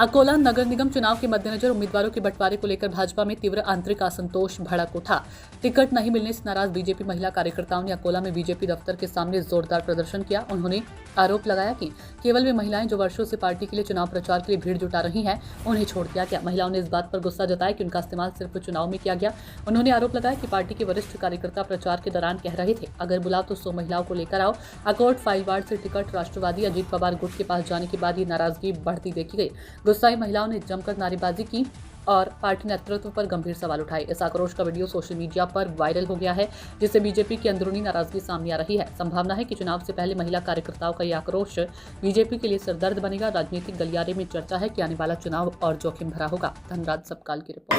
अकोला नगर निगम चुनाव के मद्देनजर उम्मीदवारों के बंटवारे को लेकर भाजपा में तीव्र आंतरिक असंतोष भड़क उठा। टिकट नहीं मिलने से नाराज बीजेपी महिला कार्यकर्ताओं ने अकोला में बीजेपी दफ्तर के सामने जोरदार प्रदर्शन किया। उन्होंने आरोप लगाया कि केवल वे महिलाएं जो वर्षों से पार्टी के लिए चुनाव प्रचार के लिए भीड़ जुटा रही हैं, उन्हें छोड़ दिया गया। महिलाओं ने इस बात पर गुस्सा जताया कि उनका इस्तेमाल सिर्फ चुनाव में किया गया। उन्होंने आरोप लगाया कि पार्टी के वरिष्ठ कार्यकर्ता प्रचार के दौरान कह रहे थे, अगर बुलाओ तो 100 महिलाओं को लेकर आओ। अकोट फाइलवाड़ से टिकट राष्ट्रवादी अजीत पवार गुट के पास जाने के बाद ये नाराजगी बढ़ती देखी गई। गुस्साई महिलाओं ने जमकर नारेबाजी की और पार्टी नेतृत्व पर गंभीर सवाल उठाए। इस आक्रोश का वीडियो सोशल मीडिया पर वायरल हो गया है, जिससे बीजेपी की अंदरूनी नाराजगी सामने आ रही है। संभावना है कि चुनाव से पहले महिला कार्यकर्ताओं का यह आक्रोश बीजेपी के लिए सिरदर्द बनेगा। राजनीतिक गलियारे में चर्चा है कि आने वाला चुनाव और जोखिम भरा होगा। धनराज सबकाल की रिपोर्ट।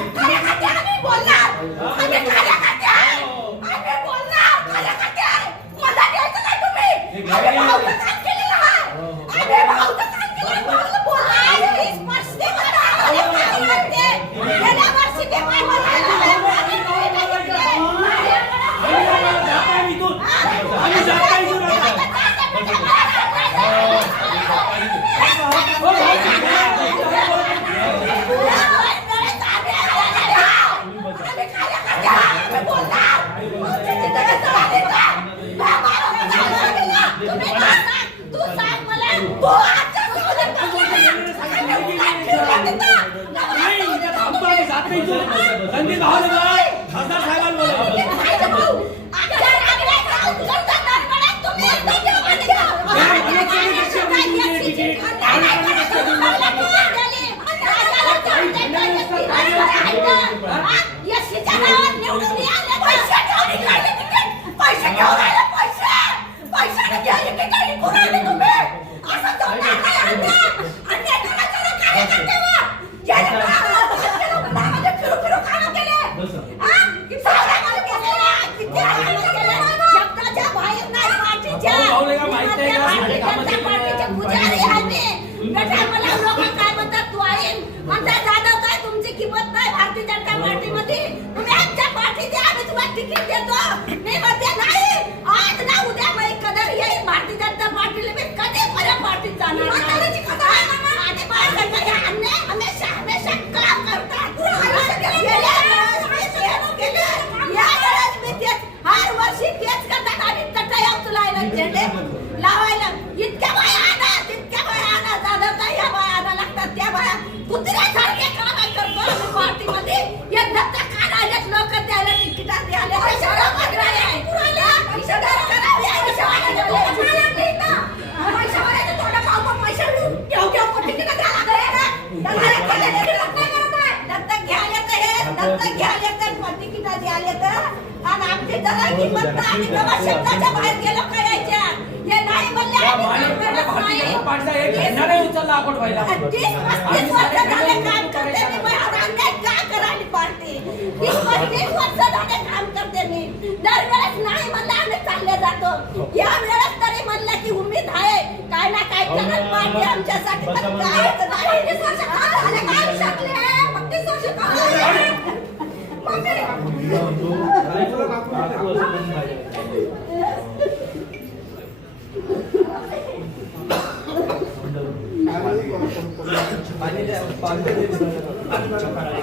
उम्मीद आहे काय ना काय करत पाहिजे आमच्यासाठी पाणी